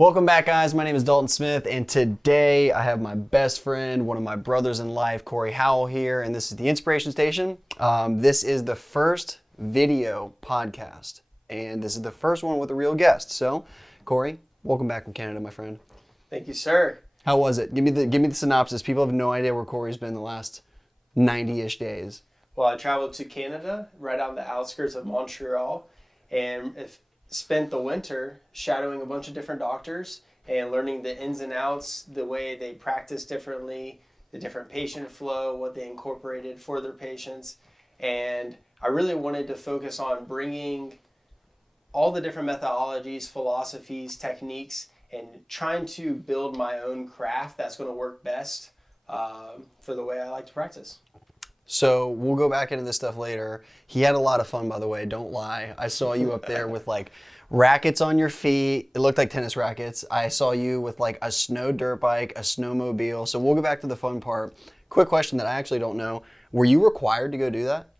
Welcome back, guys. My name is Dalton Smith, and today I have my best friend, one of my brothers in life, Corey Howell here, and this is the Inspiration Station. This is the first video podcast, and this is the first one with a real guest. So, Corey, welcome back from Canada, my friend. Thank you, sir. How was it? Give me the synopsis. People have no idea where Corey's been the last 90-ish days. Well, I traveled to Canada, right on the outskirts of Montreal, and spent the winter shadowing a bunch of different doctors and learning the ins and outs, the way they practice differently, the different patient flow, what they incorporated for their patients. And I really wanted to focus on bringing all the different methodologies, philosophies, techniques, and trying to build my own craft that's going to work best for the way I like to practice. So we'll go back into this stuff later. He had a lot of fun, by the way. Don't lie. I saw you up there with like rackets on your feet. It looked like tennis rackets. I saw you with like a snow dirt bike, a snowmobile. So we'll go back to the fun part. Quick question that I actually don't know. Were you required to go do that?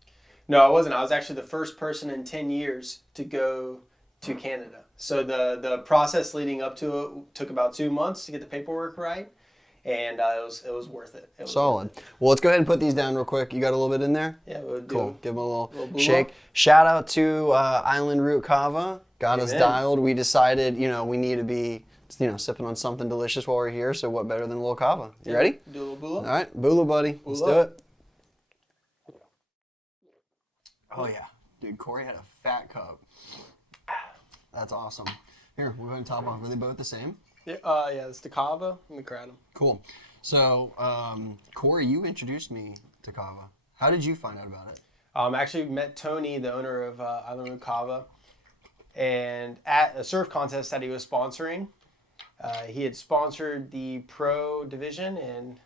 No, I wasn't. I was actually the first person in 10 years to go to Canada. So the process leading up to it took about 2 months to get the paperwork right. And it was worth it. Solid. Well, let's go ahead and put these down real quick. You got a little bit in there? Yeah, we'll do. Cool. Give them a little shake. Up. Shout out to Island Root Kava. Got Amen. us dialed. We decided, we need to be, sipping on something delicious while we're here. So what better than a little kava? You ready? Do a little bula. All right, bula, buddy. Bula. Let's do it. Oh yeah, dude. Corey had a fat cup. That's awesome. Here, we'll go ahead and top off. Are they both the same? Yeah, it's the Kava and the Kratom. Cool. So, Corey, you introduced me to Kava. How did you find out about it? Actually met Tony, the owner of Island Road Kava, and at a surf contest that he was sponsoring, he had sponsored the pro division, and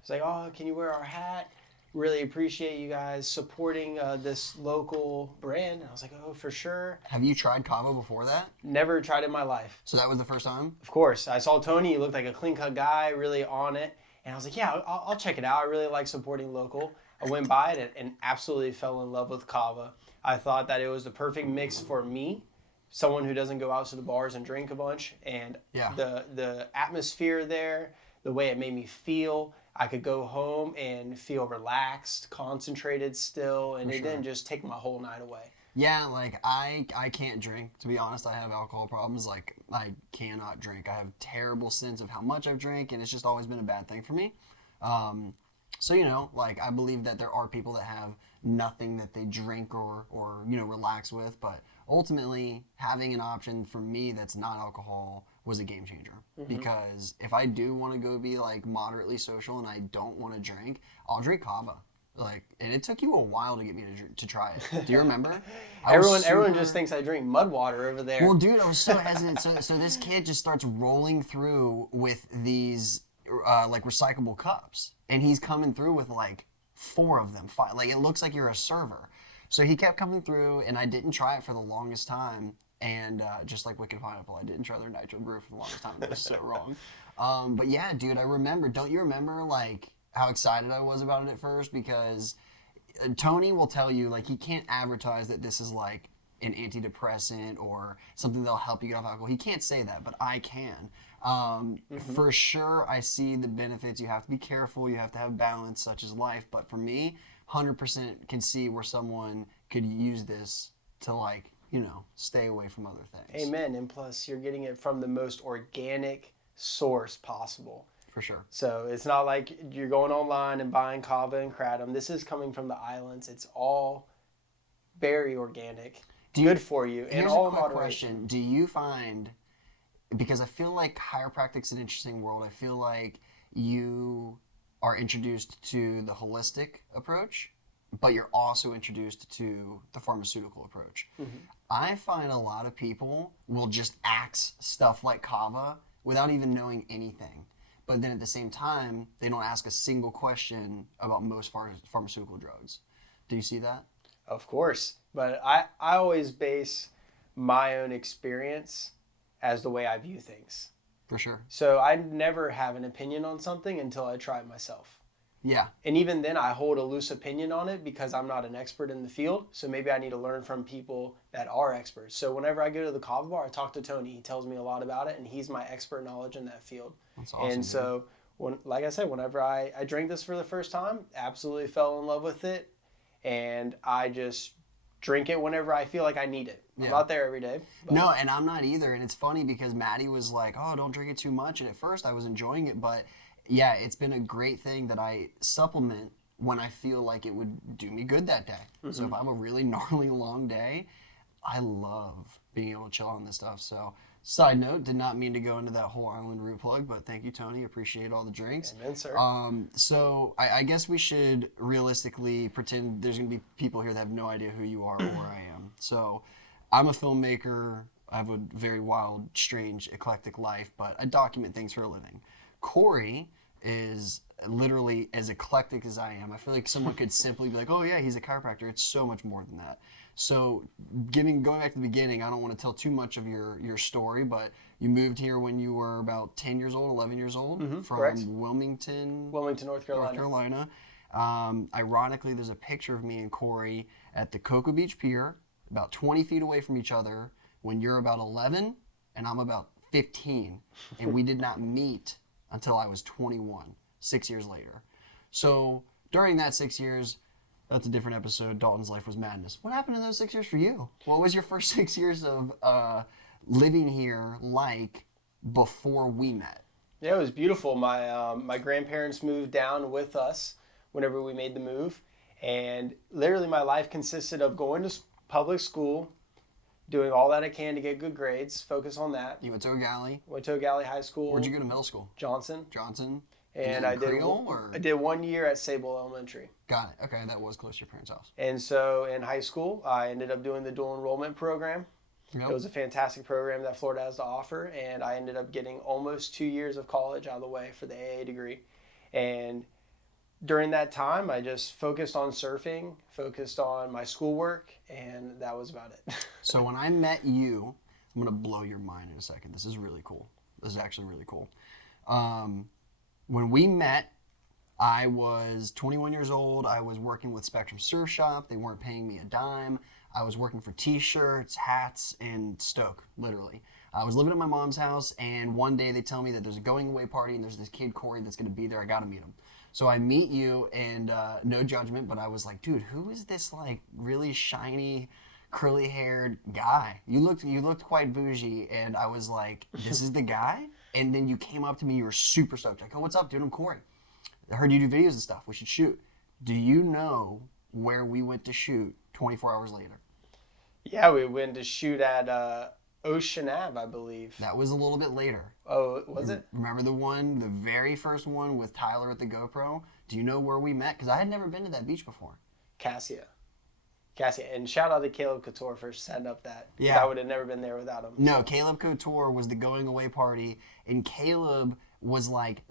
he's like, "Oh, can you wear our hat? Really appreciate you guys supporting this local brand." And I was like, "Oh, for sure." Have you tried Kava before that? Never tried it in my life. So that was the first time? Of course. I saw Tony. He looked like a clean-cut guy, really on it. And I was like, yeah, I'll check it out. I really like supporting local. I went by it and absolutely fell in love with Kava. I thought that it was the perfect mix for me, someone who doesn't go out to the bars and drink a bunch. And the atmosphere there, the way it made me feel, I could go home and feel relaxed, concentrated still, and it didn't just take my whole night away. Yeah, like I can't drink. To be honest, I have alcohol problems. Like I cannot drink. I have terrible sense of how much I've drank, and it's just always been a bad thing for me. So like I believe that there are people that have nothing that they drink or relax with, but ultimately having an option for me that's not alcohol was a game changer. Mm-hmm. Because if I do want to go be like moderately social and I don't want to drink, I'll drink Kava. And it took you a while to get me to try it. Do you remember? Everyone just thinks I drink mud water over there. Well, dude, I was so hesitant. So this kid just starts rolling through with these recyclable cups, and he's coming through with like 4 of them. 5. Like it looks like you're a server. So he kept coming through, and I didn't try it for the longest time. And just like Wicked Pineapple, I didn't try their Nitro Brew for the longest time. It was so wrong. But yeah, dude, I remember. Don't you remember like how excited I was about it at first? Because Tony will tell you, like, he can't advertise that this is like an antidepressant or something that'll help you get off alcohol. He can't say that, but I can. For sure, I see the benefits. You have to be careful. You have to have balance, such as life. But for me, 100% can see where someone could use this to stay away from other things. Amen. And plus, you're getting it from the most organic source possible. For sure. So it's not like you're going online and buying Kava and Kratom. This is coming from the islands. It's all very organic, good for you, and all in moderation. Question. Do you find, because I feel like chiropractic's an interesting world, I feel like you are introduced to the holistic approach, but you're also introduced to the pharmaceutical approach. Mm-hmm. I find a lot of people will just axe stuff like Kava without even knowing anything. But then at the same time, they don't ask a single question about most pharmaceutical drugs. Do you see that? Of course. But I always base my own experience as the way I view things. For sure. So I never have an opinion on something until I try it myself. Yeah. And even then, I hold a loose opinion on it because I'm not an expert in the field. So maybe I need to learn from people that are experts. So whenever I go to the Kava bar, I talk to Tony. He tells me a lot about it, and he's my expert knowledge in that field. That's awesome. And so, like I said, whenever I drank this for the first time, absolutely fell in love with it. And I just drink it whenever I feel like I need it. I'm not there every day. But. No, and I'm not either. And it's funny because Maddie was like, oh, don't drink it too much. And at first I was enjoying it, but yeah, it's been a great thing that I supplement when I feel like it would do me good that day. Mm-hmm. So if I have a really gnarly long day, I love being able to chill on this stuff. So side note, did not mean to go into that whole Island Root plug, but thank you, Tony. Appreciate all the drinks. Amen, sir. So I guess we should realistically pretend there's going to be people here that have no idea who you are or where I am. So I'm a filmmaker. I have a very wild, strange, eclectic life, but I document things for a living. Corey is literally as eclectic as I am. I feel like someone could simply be like, oh yeah, he's a chiropractor. It's so much more than that. So going back to the beginning, I don't want to tell too much of your story, but you moved here when you were about 10 years old, 11 years old, from correct. Wilmington, North Carolina. Ironically, there's a picture of me and Corey at the Cocoa Beach Pier, about 20 feet away from each other, when you're about 11 and I'm about 15, and we did not meet until I was 21, 6 years later. So during that 6 years, that's a different episode. Dalton's life was madness. What happened in those 6 years for you? What was your first 6 years of living here like before we met? Yeah, it was beautiful. My grandparents moved down with us whenever we made the move. And literally my life consisted of going to public school, doing all that I can to get good grades, focus on that. You went to O'Galley? Went to O'Galley High School. Where'd you go to middle school? Johnson. And I did 1 year at Sable Elementary. Got it. Okay, that was close to your parents' house. And so in high school, I ended up doing the dual enrollment program. Yep. It was a fantastic program that Florida has to offer, and I ended up getting almost 2 years of college out of the way for the AA degree. And during that time, I just focused on surfing, focused on my schoolwork, and that was about it. So when I met you, I'm going to blow your mind in a second. This is really cool. This is actually really cool. When we met, I was 21 years old. I was working with Spectrum Surf Shop. They weren't paying me a dime. I was working for t-shirts, hats, and Stoke, literally. I was living at my mom's house, and one day they tell me that there's a going away party, and there's this kid, Corey, that's going to be there. I got to meet him. So I meet you, and no judgment, but I was like, dude, who is this like really shiny, curly-haired guy? You looked quite bougie, and I was like, this is the guy? And then you came up to me, you were super stoked. Like, oh, what's up, dude? I'm Corey. I heard you do videos and stuff. We should shoot. Do you know where we went to shoot 24 hours later? Yeah, we went to shoot at Ocean Ave, I believe. That was a little bit later. Oh, was it? Remember the very first one with Tyler at the GoPro? Do you know where we met? Because I had never been to that beach before. Cassia. And shout out to Caleb Couture for setting up that. Yeah. I would have never been there without him. No, so. Caleb Couture was the going away party, and Caleb was like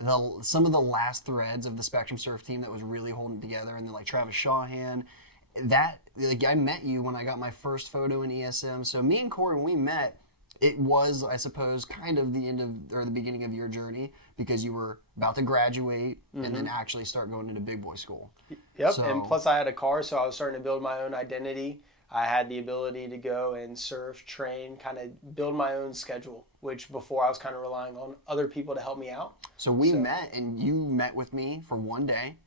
some of the last threads of the Spectrum Surf team that was really holding it together, and then like Travis Shawhan. I met you when I got my first photo in ESM. So me and Corey, when we met, it was, I suppose, kind of the end of, or the beginning of your journey, because you were about to graduate and then actually start going into big boy school. Yep, so, and plus I had a car, so I was starting to build my own identity. I had the ability to go and surf, train, kind of build my own schedule, which before I was kind of relying on other people to help me out. So we met, and you met with me for one day.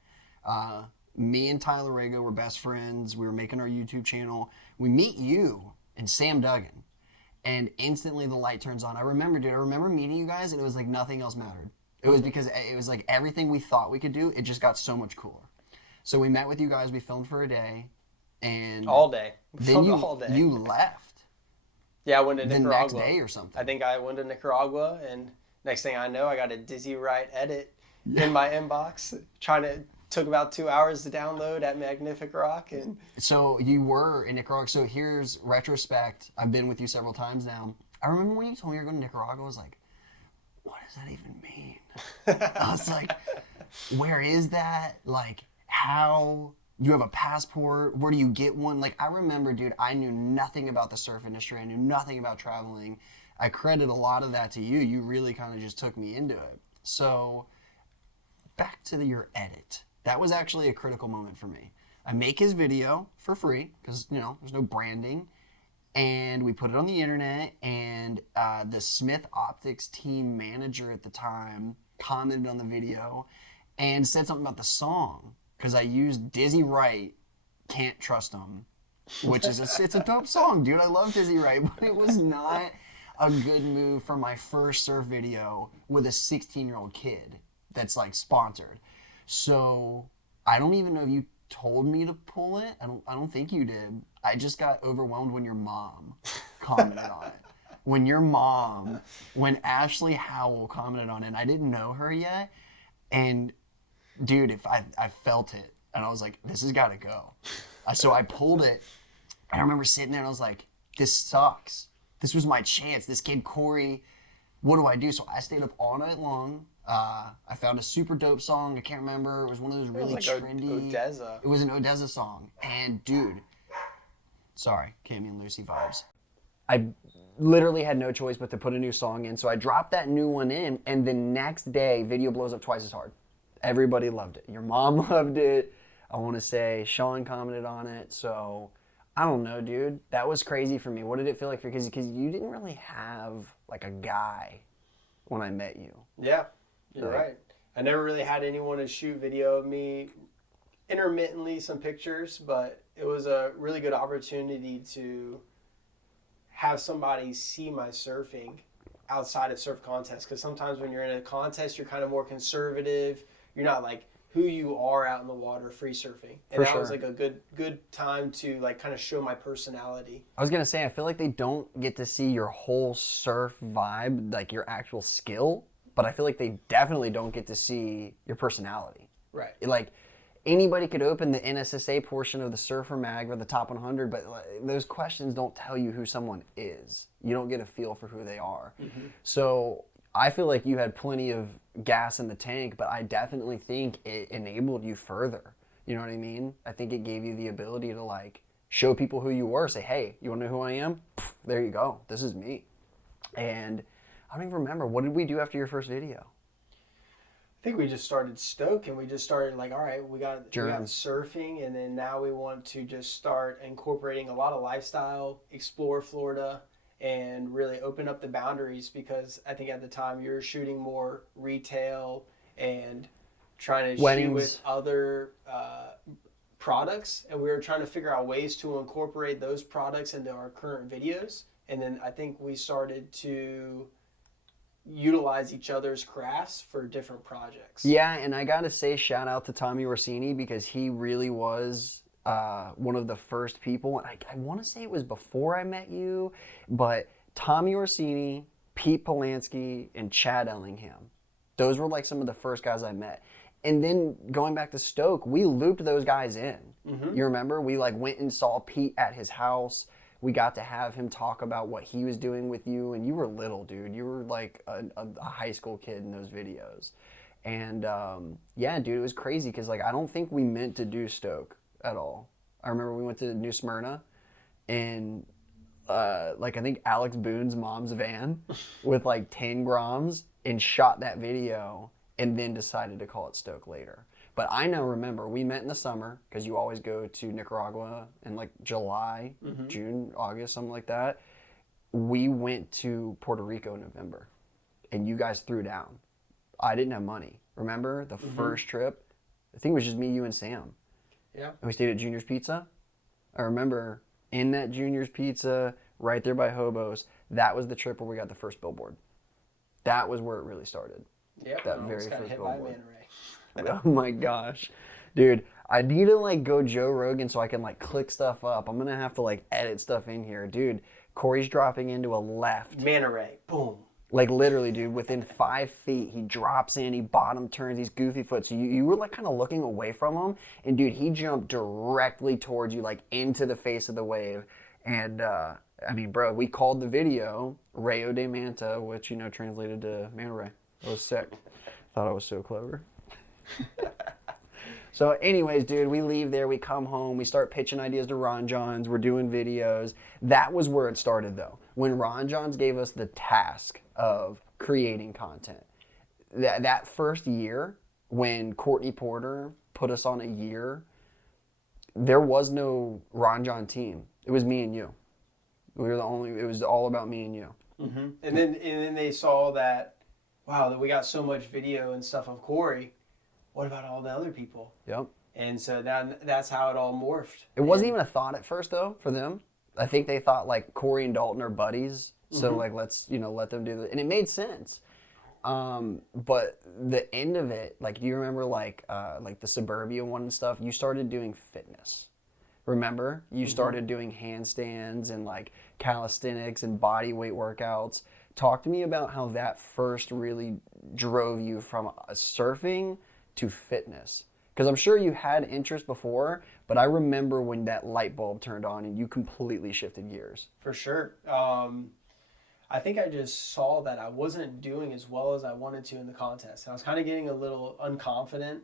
Me and Tyler Rago were best friends. We were making our YouTube channel. We meet you and Sam Duggan, and instantly the light turns on. I remember meeting you guys, and it was like nothing else mattered. It was because it was like everything we thought we could do, it just got so much cooler. So we met with you guys. We filmed for a day, and all day. Then all day. You left. Yeah, I went to Nicaragua. The next day or something. I think I went to Nicaragua, and next thing I know, I got a Dizzy Wright edit in my inbox. Took about 2 hours to download at Magnific Rock. And so you were in Nicaragua. So here's retrospect. I've been with you several times now. I remember when you told me you were going to Nicaragua, I was like, what does that even mean? I was like, where is that? Like, how? You have a passport? Where do you get one? Like, I remember, dude, I knew nothing about the surf industry. I knew nothing about traveling. I credit a lot of that to you. You really kind of just took me into it. So back to your edit. That was actually a critical moment for me. I make his video for free because, there's no branding. And we put it on the internet, and the Smith Optics team manager at the time commented on the video and said something about the song because I used Dizzy Wright, Can't Trust Him, which is it's a dope song, dude. I love Dizzy Wright, but it was not a good move for my first surf video with a 16-year-old kid that's like sponsored. So I don't even know if you told me to pull it. I don't think you did. I just got overwhelmed when your mom commented on it. When Ashley Howell commented on it, and I didn't know her yet. And dude, if I felt it, and I was like, this has got to go. So I pulled it. I remember sitting there and I was like, this sucks. This was my chance. This kid, Corey, what do I do? So I stayed up all night long. I found a super dope song. I can't remember. It was one of those really trendy. Odessa. It was an Odessa song. And dude, sorry, Cammy and Lucy vibes. I literally had no choice but to put a new song in. So I dropped that new one in, and the next day, video blows up twice as hard. Everybody loved it. Your mom loved it. I want to say Sean commented on it. So I don't know, dude. That was crazy for me. What did it feel like for you? Because you didn't really have like a guy when I met you. Yeah, you're right. I never really had anyone to shoot video of me. Intermittently, some pictures, but it was a really good opportunity to have somebody see my surfing outside of surf contests. Because sometimes when you're in a contest, you're kind of more conservative. You're not like who you are out in the water free surfing. And that was like a good time to like kind of show my personality. I was going to say, I feel like they don't get to see your whole surf vibe, like your actual skill, but I feel like they definitely don't get to see your personality. Right. Like anybody could open the NSSA portion of the Surfer Mag or the Top 100, but those questions don't tell you who someone is. You don't get a feel for who they are. Mm-hmm. So I feel like you had plenty of gas in the tank, but I definitely think it enabled you further. You know what I mean? I think it gave you the ability to like show people who you were. Say, hey, you want to know who I am? Pfft, there you go. This is me. And I don't even remember. What did we do after your first video? I think we just started Stoke, and we just started like, all right, we got surfing, and then now we want to just start incorporating a lot of lifestyle, explore Florida, and really open up the boundaries, because I think at the time you were shooting more retail and trying to shoot with other products, and we were trying to figure out ways to incorporate those products into our current videos. And then I think we started to utilize each other's crafts for different projects. Yeah, and I gotta say shout out to Tommy Orsini, because he really was one of the first people. I want to say it was before I met you, but Tommy Orsini, Pete Polanski, and Chad Ellingham. Those were like some of the first guys I met. And then going back to Stoke, we looped those guys in. Mm-hmm. You remember? We like went and saw Pete at his house. We got to have him talk about what he was doing with you, and you were little, dude. You were like a high school kid in those videos. And yeah, dude, it was crazy because like I don't think we meant to do Stoke at all. I remember we went to New Smyrna, and like I think Alex Boone's mom's van with like 10 grams and shot that video and then decided to call it Stoke later. But I now remember we met in the summer because you always go to Nicaragua in like July, mm-hmm. June, August, something like that. We went to Puerto Rico in November, and you guys threw down. I didn't have money. Remember the mm-hmm. first trip? I think it was just me, you, and Sam. Yeah. And we stayed at Junior's Pizza. I remember in that Junior's Pizza right there by Hobos, that was the trip where we got the first billboard. That was where it really started. Yep. That very first billboard. Right. Oh my gosh. Dude, I need to like go Joe Rogan so I can like click stuff up. I'm going to have to like edit stuff in here. Dude, Corey's dropping into a left. Manta ray. Boom. Like literally, dude, within 5 feet, he drops in, he bottom turns, he's goofy foot. So you were like kind of looking away from him. And dude, he jumped directly towards you, like into the face of the wave. And I mean, bro, we called the video Rayo de Manta, which, you know, translated to manta ray. It was sick. Thought I was so clever. So anyways, dude, we leave there, we come home, we start pitching ideas to Ron Johns, we're doing videos. That was where it started though. When Ron Johns gave us the task of creating content. That first year, when Courtney Porter put us on a year, there was no Ron John team. It was me and you. We were the only. It was all about me and you. Mm-hmm. And then they saw that, wow, that we got so much video and stuff of Corey. What about all the other people? Yep. And so that's how it all morphed. It wasn't even a thought at first though for them. I think they thought like Corey and Dalton are buddies, so like let's let them do it, and it made sense. But the end of it, like, do you remember like the Suburbia one and stuff? You started doing fitness. Remember? You started doing handstands and like calisthenics and body weight workouts. Talk to me about how that first really drove you from surfing to fitness. Because I'm sure you had interest before, but I remember when that light bulb turned on and you completely shifted gears. For sure. I think I just saw that I wasn't doing as well as I wanted to in the contest. I was kind of getting a little unconfident,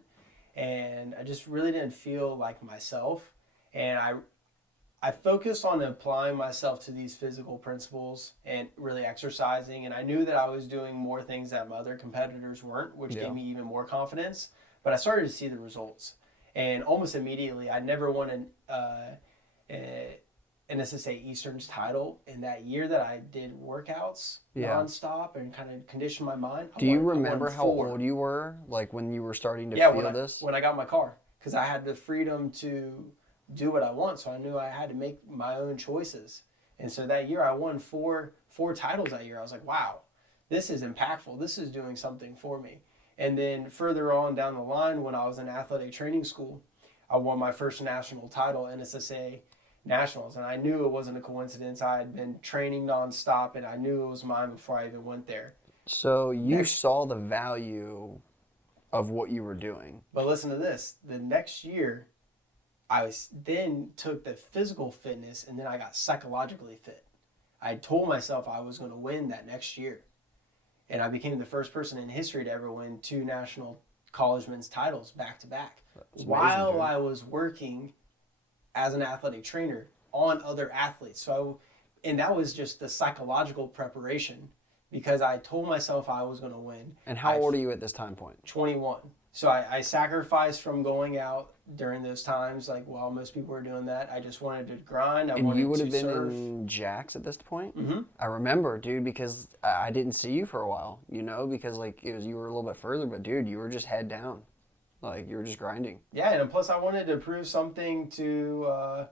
and I just really didn't feel like myself. And I focused on applying myself to these physical principles and really exercising. And I knew that I was doing more things that my other competitors weren't, which gave me even more confidence. But I started to see the results. And almost immediately, I never won an SSA Eastern's title in that year that I did workouts nonstop and kind of conditioned my mind. Do you remember how old you were, like when you were starting to feel this? When I got my car, because I had the freedom to do what I want, so I knew I had to make my own choices. And so that year I won four titles that year. I was like, wow, this is impactful. This is doing something for me. And then further on down the line, when I was in athletic training school, I won my first national title in SSA Nationals. And I knew it wasn't a coincidence. I had been training nonstop, and I knew it was mine before I even went there. So you saw the value of what you were doing. But listen to this. The next year, I then took the physical fitness, and then I got psychologically fit. I told myself I was going to win that next year. And I became the first person in history to ever win 2 national college men's titles back to back. While I was working as an athletic trainer on other athletes. And that was just the psychological preparation, because I told myself I was going to win. And how old are you at this time point? 21. So I sacrificed from going out during those times, like while most people were doing that. I just wanted to grind. And you would have been in Jax at this point? Mm-hmm. I remember, dude, because I didn't see you for a while, because like you were a little bit further, but dude, you were just head down. Like you were just grinding. Yeah, and plus I wanted to prove something to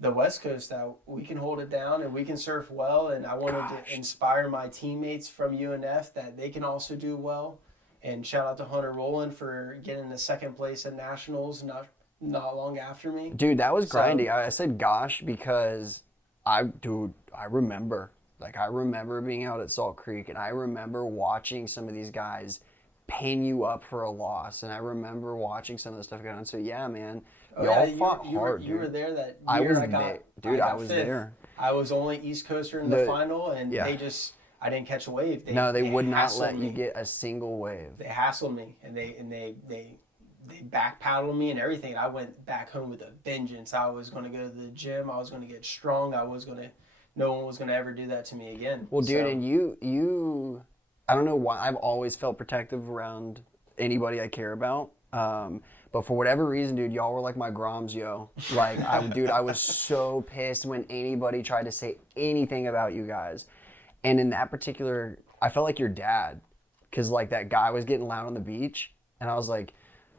the West Coast that we can hold it down and we can surf well. And I wanted to inspire my teammates from UNF that they can also do well. And shout out to Hunter Rowland for getting the second place at Nationals not long after me. Dude, that was grindy. I said gosh because I remember. Like, I remember being out at Salt Creek, and I remember watching some of these guys pin you up for a loss. And I remember watching some of the stuff going on. So, yeah, man, y'all fought hard, You were there that year. I was there. Dude, I was there. I was only East Coaster in the final, and I didn't catch a wave. They would not let you get a single wave. They hassled me, and they back paddled me and everything. And I went back home with a vengeance. I was going to go to the gym. I was going to get strong. No one was going to ever do that to me again. Well, dude, and you, I don't know why, I've always felt protective around anybody I care about. But for whatever reason, dude, y'all were like my Groms, yo. Like, I was so pissed when anybody tried to say anything about you guys. And in that particular, I felt like your dad, because like that guy was getting loud on the beach, and I was like,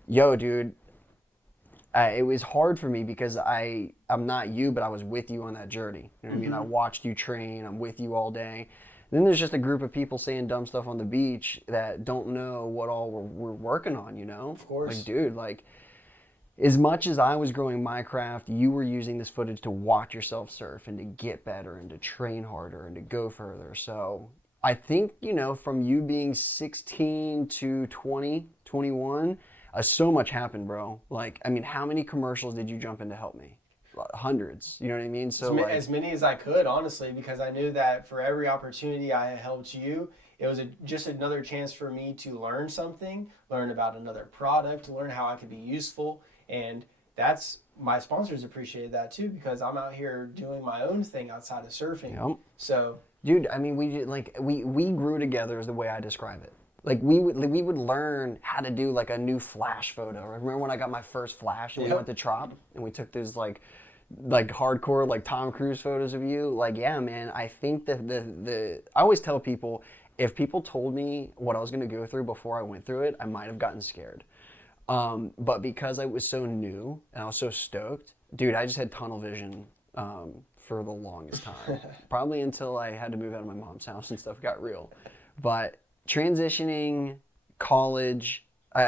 yo, dude, it was hard for me because I'm not you, but I was with you on that journey. You know what I mean? I watched you train. I'm with you all day. And then there's just a group of people saying dumb stuff on the beach that don't know what all we're working on, Of course. Like, dude, like, as much as I was growing my craft, you were using this footage to watch yourself surf and to get better and to train harder and to go further. So I think, from you being 16 to 20, 21, so much happened, bro. Like, I mean, how many commercials did you jump in to help me? Hundreds, you know what I mean? So as many as I could, honestly, because I knew that for every opportunity I helped you, it was just another chance for me to learn something, learn about another product, learn how I could be useful. And that's, my sponsors appreciated that too, because I'm out here doing my own thing outside of surfing. Yep. So, dude, I mean, we grew together is the way I describe it. Like we would learn how to do like a new flash photo. Remember when I got my first flash and we went to Trop and we took those like hardcore like Tom Cruise photos of you? Like, yeah, man, I think that I always tell people, if people told me what I was going to go through before I went through it, I might have gotten scared. But because I was so new and I was so stoked, dude, I just had tunnel vision for the longest time. Probably until I had to move out of my mom's house and stuff got real. But transitioning, college,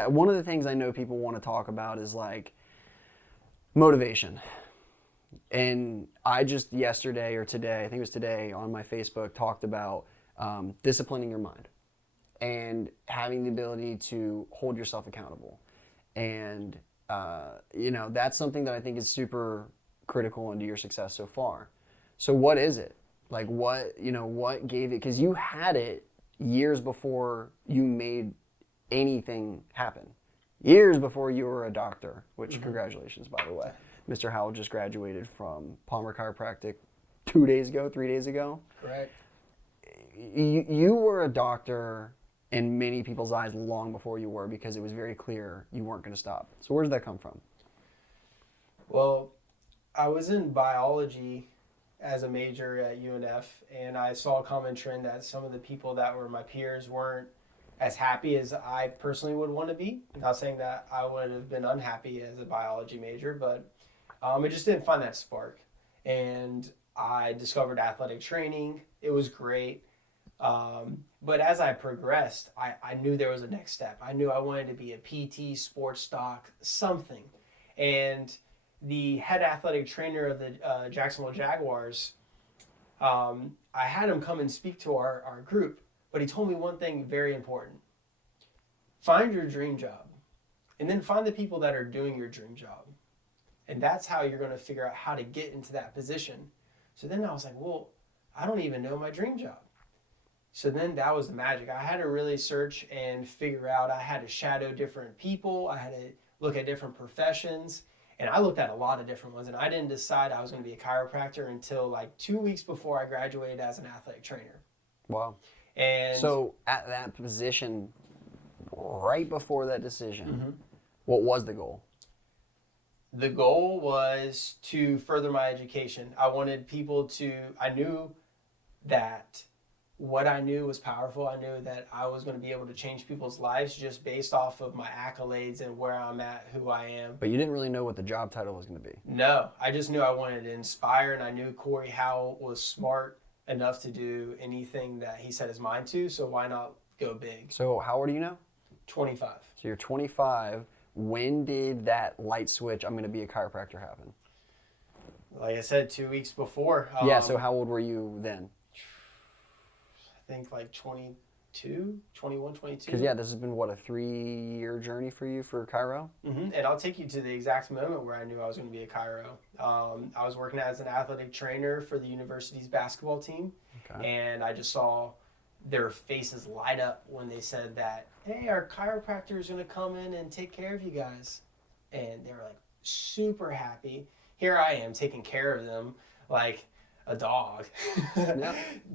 one of the things I know people want to talk about is like motivation. And I just yesterday or today, I think it was today, on my Facebook talked about disciplining your mind and having the ability to hold yourself accountable. And, that's something that I think is super critical into your success so far. So what is it? Like what gave it? Because you had it years before you made anything happen. Years before you were a doctor, which congratulations, by the way. Mr. Howell just graduated from Palmer Chiropractic 3 days ago. Correct. You were a doctor in many people's eyes long before you were, because it was very clear you weren't going to stop. So where did that come from? Well, I was in biology as a major at UNF, and I saw a common trend that some of the people that were my peers weren't as happy as I personally would want to be. Not saying that I would have been unhappy as a biology major, but I just didn't find that spark. And I discovered athletic training. It was great. But as I progressed, I knew there was a next step. I knew I wanted to be a PT, sports doc, something. And the head athletic trainer of the Jacksonville Jaguars, I had him come and speak to our group, but he told me one thing very important. Find your dream job, and then find the people that are doing your dream job. And that's how you're going to figure out how to get into that position. So then I was like, well, I don't even know my dream job. So then that was the magic. I had to really search and figure out. I had to shadow different people. I had to look at different professions. And I looked at a lot of different ones. And I didn't decide I was going to be a chiropractor until like 2 weeks before I graduated as an athletic trainer. Wow. And so at that position, right before that decision, what was the goal? The goal was to further my education. I wanted people I knew that what I knew was powerful. I knew that I was going to be able to change people's lives just based off of my accolades and where I'm at, who I am. But you didn't really know what the job title was going to be. No, I just knew I wanted to inspire, and I knew Corey Howell was smart enough to do anything that he set his mind to, so why not go big? So how old are you now? 25. So you're 25. When did that light switch, I'm going to be a chiropractor, happen? Like I said, 2 weeks before. So how old were you then? I think like 22, 21, 22. Because, this has been, what, a 3-year journey for you for chiro? Mm-hmm. And I'll take you to the exact moment where I knew I was going to be a chiro. I was working as an athletic trainer for the university's basketball team. Okay. And I just saw their faces light up when they said that, hey, our chiropractor is going to come in and take care of you guys. And they were like super happy. Here I am taking care of them like a dog,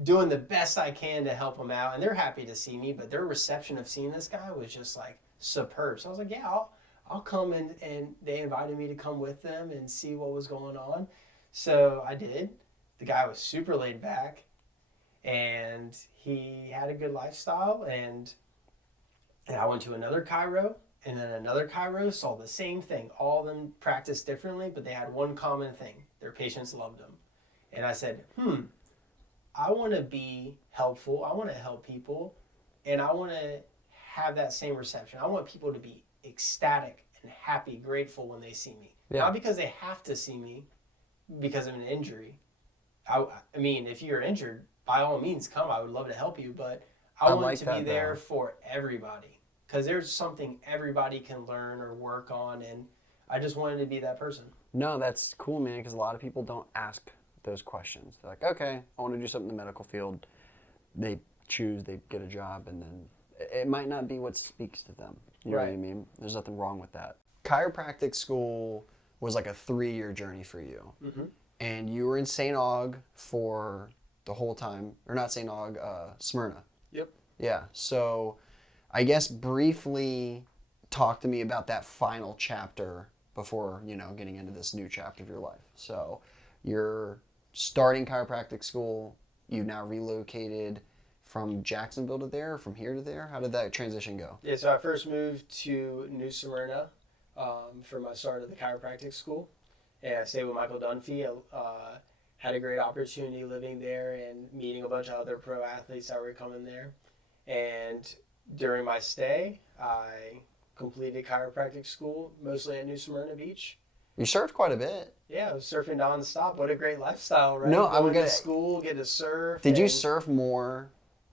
doing the best I can to help them out. And they're happy to see me, but their reception of seeing this guy was just like superb. So I was like, yeah, I'll come in. And they invited me to come with them and see what was going on. So I did. The guy was super laid back, and he had a good lifestyle. And I went to another chiro, and then another chiro, saw the same thing. All of them practiced differently, but they had one common thing. Their patients loved them. And I said, I want to be helpful. I want to help people. And I want to have that same reception. I want people to be ecstatic and happy, grateful when they see me. Yeah. Not because they have to see me because of an injury. I mean, if you're injured, by all means, come. I would love to help you. But I want to be there for everybody. Because there's something everybody can learn or work on. And I just wanted to be that person. No, that's cool, man, because a lot of people don't ask those questions. They're like, okay, I want to do something in the medical field. They choose, they get a job, and then it might not be what speaks to them. You know what I mean? There's nothing wrong with that. Chiropractic school was like a 3-year journey for you. Mm-hmm. And you were in St. Aug for the whole time, or not St. Aug, Smyrna. Yep. Yeah, so I guess briefly talk to me about that final chapter before, getting into this new chapter of your life. So you're starting chiropractic school. You've now relocated from Jacksonville to there, or from here to there. How did that transition go? Yeah, so I first moved to New Smyrna for my start of the chiropractic school. And I stayed with Michael Dunphy. Had a great opportunity living there and meeting a bunch of other pro athletes that were coming there. And during my stay, I completed chiropractic school, mostly at New Smyrna Beach. You surfed quite a bit. Yeah, I was surfing nonstop. What a great lifestyle, right? No, Going to school, get to surf. Did you surf more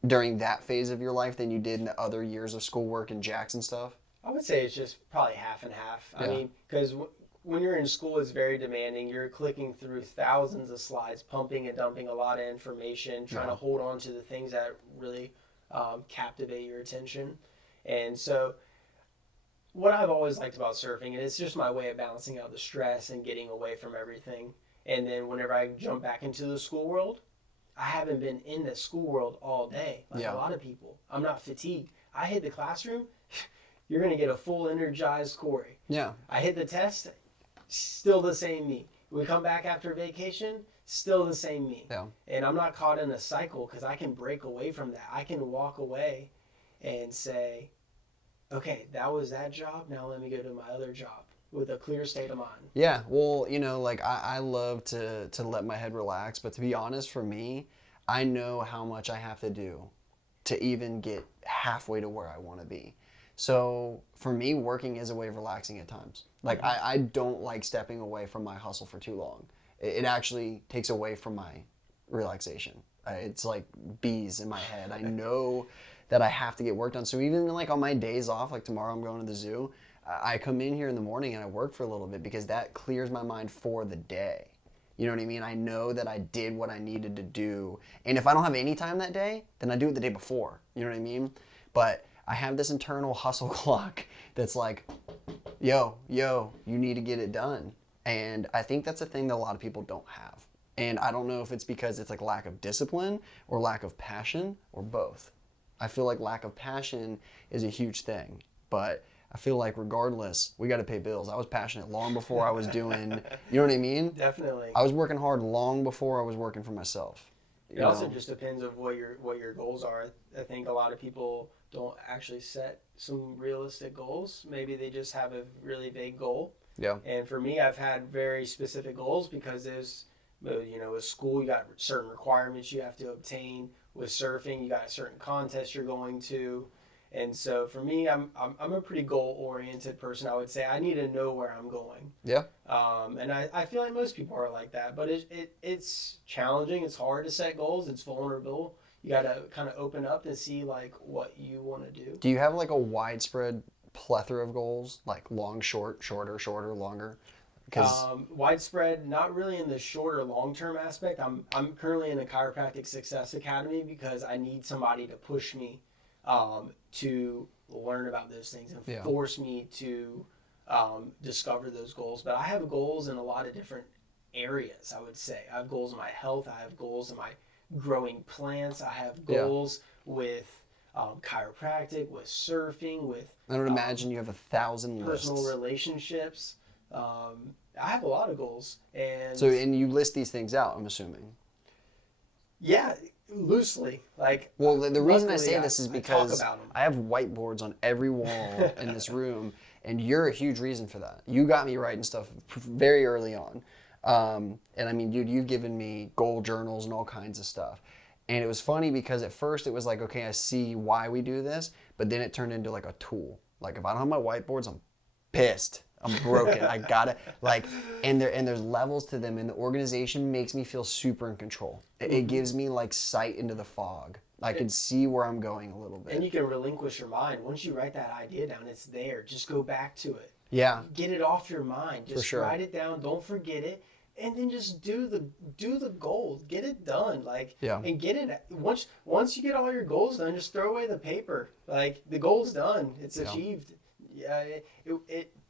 during that phase of your life than you did in the other years of schoolwork and Jackson stuff? I would say it's just probably half and half. Yeah. I mean, because when you're in school, it's very demanding. You're clicking through thousands of slides, pumping and dumping a lot of information, trying to hold on to the things that really captivate your attention. And so what I've always liked about surfing, and it's just my way of balancing out the stress and getting away from everything. And then whenever I jump back into the school world, I haven't been in the school world all day like a lot of people. I'm not fatigued. I hit the classroom, you're going to get a full energized Corey. Yeah. I hit the test, still the same me. We come back after vacation, still the same me. Yeah. And I'm not caught in a cycle because I can break away from that. I can walk away and say, okay, that was that job. Now let me go to my other job with a clear state of mind. Yeah, well, I love to let my head relax, but to be honest, for me, I know how much I have to do to even get halfway to where I want to be. So for me, working is a way of relaxing at times. Like, I don't like stepping away from my hustle for too long. It actually takes away from my relaxation. It's like bees in my head. I know that I have to get work done. So even like on my days off, like tomorrow I'm going to the zoo, I come in here in the morning and I work for a little bit because that clears my mind for the day. You know what I mean? I know that I did what I needed to do. And if I don't have any time that day, then I do it the day before. You know what I mean? But I have this internal hustle clock that's like, yo, you need to get it done. And I think that's a thing that a lot of people don't have. And I don't know if it's because it's like lack of discipline or lack of passion or both. I feel like lack of passion is a huge thing. But I feel like regardless, we got to pay bills. I was passionate long before I was doing, you know what I mean? Definitely. I was working hard long before I was working for myself. It also just depends on what your goals are. I think a lot of people don't actually set some realistic goals. Maybe they just have a really vague goal. Yeah. And for me, I've had very specific goals because there's, with school, you got certain requirements you have to obtain. With surfing, you got a certain contest you're going to. And so for me, I'm a pretty goal-oriented person. I would say I need to know where I'm going. Yeah. And I feel like most people are like that. But it's challenging. It's hard to set goals. It's vulnerable. You got to kind of open up and see like what you want to do. Do you have like a widespread plethora of goals, like long, short, shorter, longer? Widespread, not really in the short or long-term aspect. I'm currently in a chiropractic success academy because I need somebody to push me to learn about those things and force me to discover those goals. But I have goals in a lot of different areas, I would say. I have goals in my health. I have goals in my growing plants. I have goals with chiropractic, with surfing, with... I would imagine you have 1,000 lists. Personal relationships. I have a lot of goals. And you list these things out, I'm assuming. Yeah, loosely. Well, the reason I say this is because I have whiteboards on every wall in this room, and you're a huge reason for that. You got me writing stuff very early on. And I mean, dude, you've given me goal journals and all kinds of stuff. And it was funny because at first it was like, okay, I see why we do this, but then it turned into like a tool. Like if I don't have my whiteboards, I'm pissed. I'm broken. I gotta and there's levels to them, and the organization makes me feel super in control. It gives me like sight into the fog. I can see where I'm going a little bit. And you can relinquish your mind. Once you write that idea down, it's there. Just go back to it. Yeah. Get it off your mind. Just write it down. Don't forget it. And then just do the goal. Get it done. And get it once you get all your goals done, just throw away the paper. The goal's done. It's achieved. Yeah.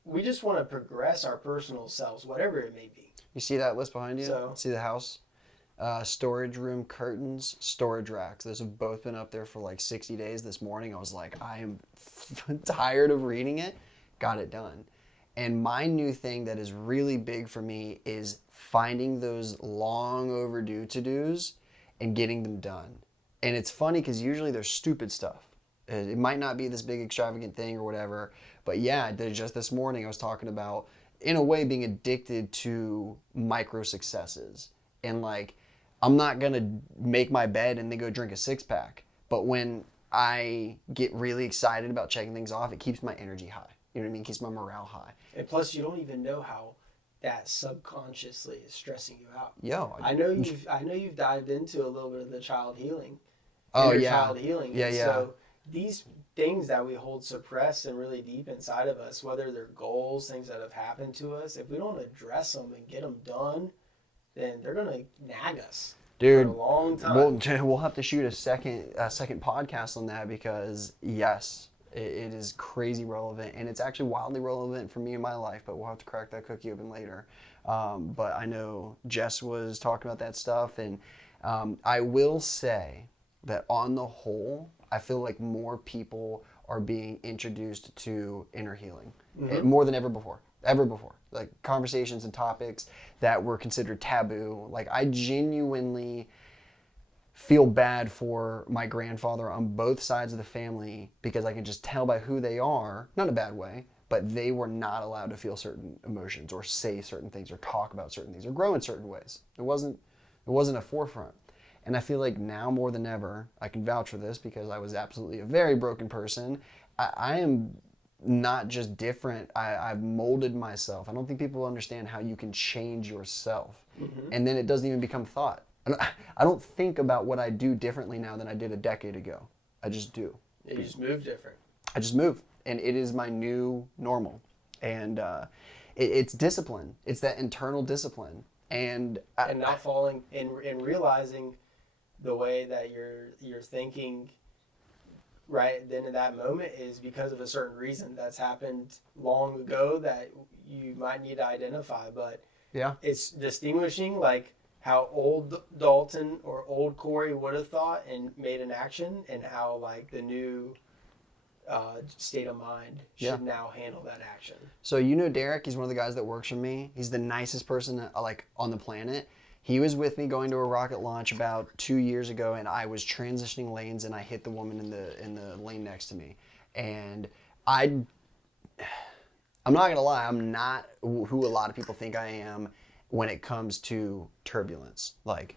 We just want to progress our personal selves, whatever it may be. You see that list behind you? So, see the house? storage room curtains, storage racks. Those have both been up there for like 60 days. This morning I was like, I am tired of reading it. Got it done. And my new thing that is really big for me is finding those long overdue to-dos and getting them done. And it's funny because usually they're stupid stuff. It might not be this big extravagant thing or whatever, but yeah, just this morning I was talking about, in a way, being addicted to micro successes. And like, I'm not gonna make my bed and then go drink a 6-pack, but when I get really excited about checking things off, it keeps my energy high. You know what I mean? Keeps my morale high. And plus, you don't even know how that subconsciously is stressing you out. Yo, I know you've dived into a little bit of the child healing. Oh yeah, child healing. Yeah, and yeah. So these things that we hold suppressed and really deep inside of us, whether they're goals, things that have happened to us, if we don't address them and get them done, then they're gonna nag us. Dude, for a long time. we'll have to shoot a second podcast on that because yes, it is crazy relevant, and it's actually wildly relevant for me in my life. But we'll have to crack that cookie open later. But I know Jess was talking about that stuff, and I will say that on the whole, I feel like more people are being introduced to inner healing more than ever before. Like conversations and topics that were considered taboo. Like I genuinely feel bad for my grandfather on both sides of the family because I can just tell by who they are, not in a bad way, but they were not allowed to feel certain emotions or say certain things or talk about certain things or grow in certain ways. It wasn't a forefront. And I feel like now more than ever, I can vouch for this because I was absolutely a very broken person. I am not just different. I've molded myself. I don't think people understand how you can change yourself. And then it doesn't even become thought. I don't think about what I do differently now than I did a decade ago. I just do. You just move different. I just move. And it is my new normal. And it's discipline. It's that internal discipline. And not falling and realizing the way that you're thinking right then in that moment is because of a certain reason that's happened long ago that you might need to identify. But yeah, it's distinguishing like how old Dalton or old Corey would have thought and made an action, and how like the new state of mind should now handle that action. So Derek, he's one of the guys that works for me. He's the nicest person like on the planet. He was with me going to a rocket launch about 2 years ago, and I was transitioning lanes, and I hit the woman in the lane next to me. And I'm not gonna lie, I'm not who a lot of people think I am when it comes to turbulence. Like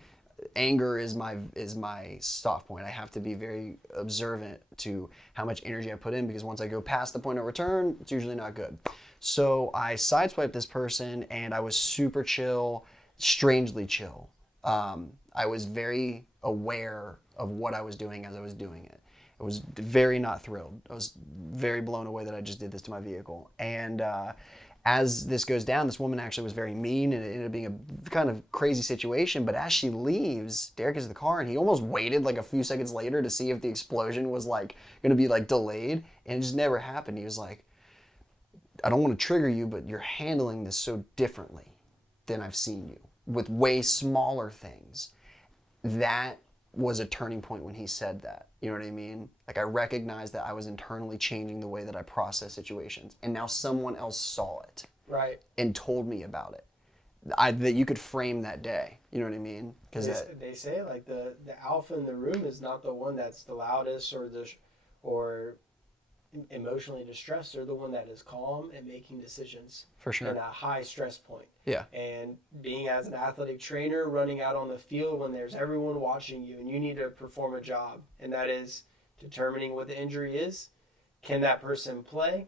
anger is my soft point. I have to be very observant to how much energy I put in because once I go past the point of return, it's usually not good. So I sideswiped this person, and I was super chill. Strangely chill. I was very aware of what I was doing as I was doing it. I was very not thrilled. I was very blown away that I just did this to my vehicle. And as this goes down, this woman actually was very mean, and it ended up being a kind of crazy situation. But as she leaves, Derek is in the car, and he almost waited like a few seconds later to see if the explosion was like going to be like delayed, and it just never happened. He was like, I don't want to trigger you, but you're handling this so differently than I've seen you, with way smaller things. That was a turning point when he said that. You know what I mean? Like I recognized that I was internally changing the way that I process situations, and now someone else saw it, right, and told me about it. That you could frame that day. You know what I mean? Because they say like the alpha in the room is not the one that's the loudest or emotionally distressed. They're the one that is calm and making decisions for sure in a high stress point. Yeah. And being as an athletic trainer, running out on the field when there's everyone watching you and you need to perform a job, and that is determining what the injury is, can that person play,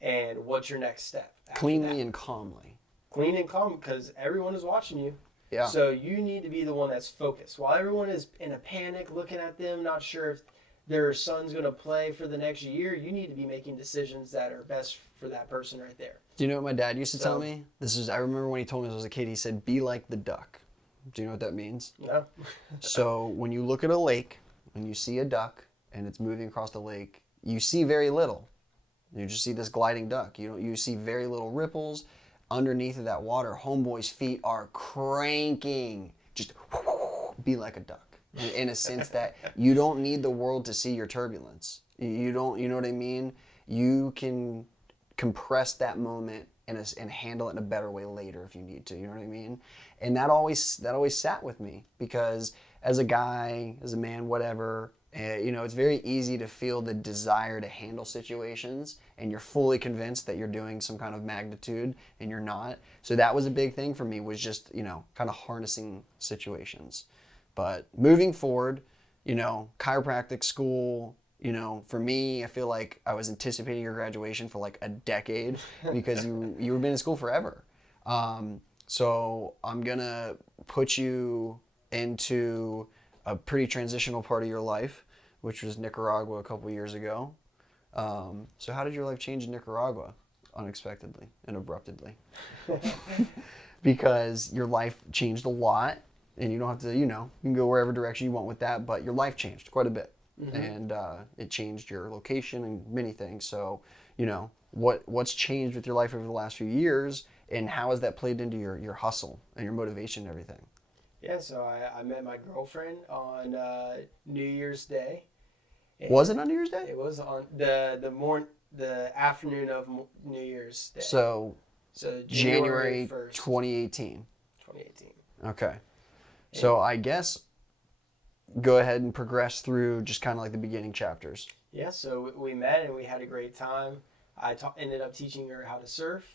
and what's your next step? Cleanly and calmly. Clean and calm, because everyone is watching you. Yeah. So you need to be the one that's focused. While everyone is in a panic, looking at them, not sure if their son's going to play for the next year, you need to be making decisions that are best for that person right there. Do you know what my dad used to tell me? I remember when he told me this as a kid, he said, be like the duck. Do you know what that means? No. So when you look at a lake and you see a duck and it's moving across the lake, you see very little. You just see this gliding duck. You see very little ripples. Underneath of that water, homeboy's feet are cranking. just be like a duck. In a sense that you don't need the world to see your turbulence. You don't, you know what I mean? You can compress that moment and handle it in a better way later if you need to, you know what I mean? And that always sat with me, because as a guy, as a man, whatever, you know, it's very easy to feel the desire to handle situations and you're fully convinced that you're doing some kind of magnitude and you're not. So that was a big thing for me, was just, you know, kind of harnessing situations. But moving forward, you know, chiropractic school, you know, for me, I feel like I was anticipating your graduation for like a decade because you were been in school forever. So I'm gonna put you into a pretty transitional part of your life, which was Nicaragua a couple years ago. So how did your life change in Nicaragua unexpectedly and abruptly? Because your life changed a lot, and you don't have to, you know, you can go wherever direction you want with that, but your life changed quite a bit. Mm-hmm. And it changed your location and many things. So, you know, what's changed with your life over the last few years, and how has that played into your hustle and your motivation and everything? Yeah, so I met my girlfriend on New Year's Day. Was it on New Year's Day? It was on the afternoon of New Year's Day. So January 1st, 2018. 2018. Okay. So I guess go ahead and progress through just kind of like the beginning chapters. Yeah, so we met and we had a great time. I ended up teaching her how to surf,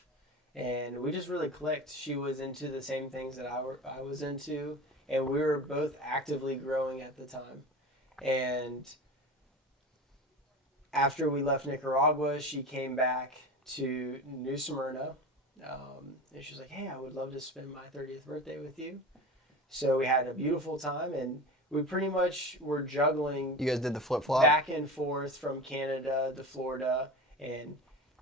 and we just really clicked. She was into the same things that I was into, and we were both actively growing at the time. And after we left Nicaragua, she came back to New Smyrna, and she was like, hey, I would love to spend my 30th birthday with you. So we had a beautiful time, and we pretty much were juggling. You guys did the flip-flop? Back and forth from Canada to Florida, and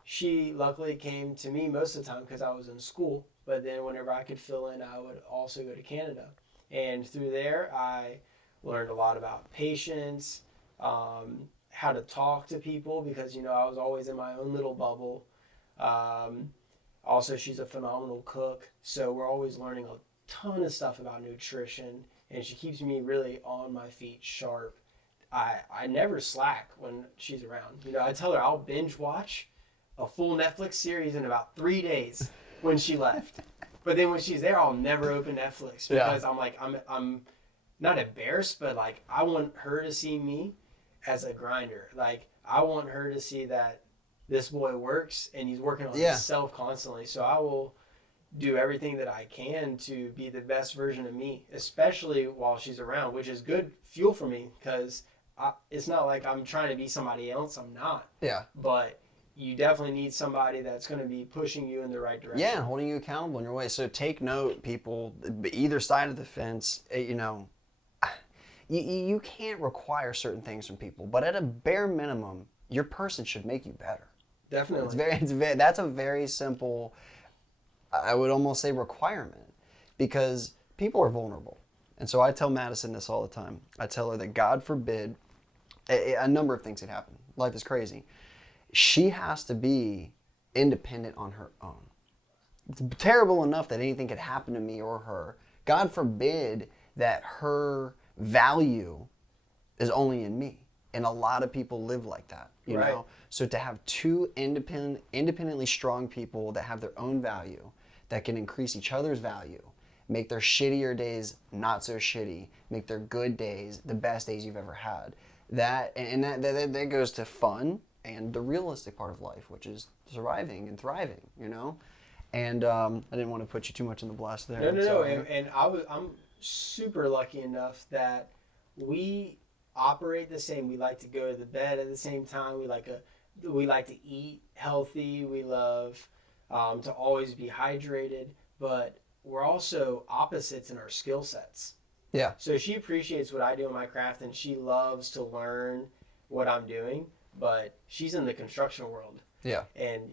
she luckily came to me most of the time because I was in school, but then whenever I could fill in, I would also go to Canada. And through there, I learned a lot about patience, how to talk to people, because, you know, I was always in my own little bubble. Also, she's a phenomenal cook, so we're always learning a ton of stuff about nutrition, and she keeps me really on my feet, sharp. I never slack when she's around. You know, I tell her I'll binge watch a full Netflix series in about 3 days when she left. But then when she's there, I'll never open Netflix because I'm like, I'm not embarrassed, but like I want her to see me as a grinder. Like I want her to see that this boy works and he's working on himself constantly. So I will do everything that I can to be the best version of me, especially while she's around, which is good fuel for me because it's not like I'm trying to be somebody else. I'm not. Yeah. But you definitely need somebody that's going to be pushing you in the right direction. Yeah, and holding you accountable in your way. So take note, people, either side of the fence, you know, you can't require certain things from people, but at a bare minimum, your person should make you better. Definitely. That's a very simple, I would almost say, requirement, because people are vulnerable. And so I tell Madison this all the time. I tell her that God forbid, a number of things could happen. Life is crazy. She has to be independent on her own. It's terrible enough that anything could happen to me or her. God forbid that her value is only in me. And a lot of people live like that, you know? So to have two independently strong people that have their own value, that can increase each other's value, make their shittier days not so shitty, make their good days the best days you've ever had. That goes to fun and the realistic part of life, which is surviving and thriving, you know? And I didn't want to put you too much in the blast there. No. And I'm super lucky enough that we operate the same. We like to go to the bed at the same time. We like to eat healthy. We love to always be hydrated, but we're also opposites in our skill sets. Yeah. So she appreciates what I do in my craft, and she loves to learn what I'm doing, but she's in the construction world. Yeah. And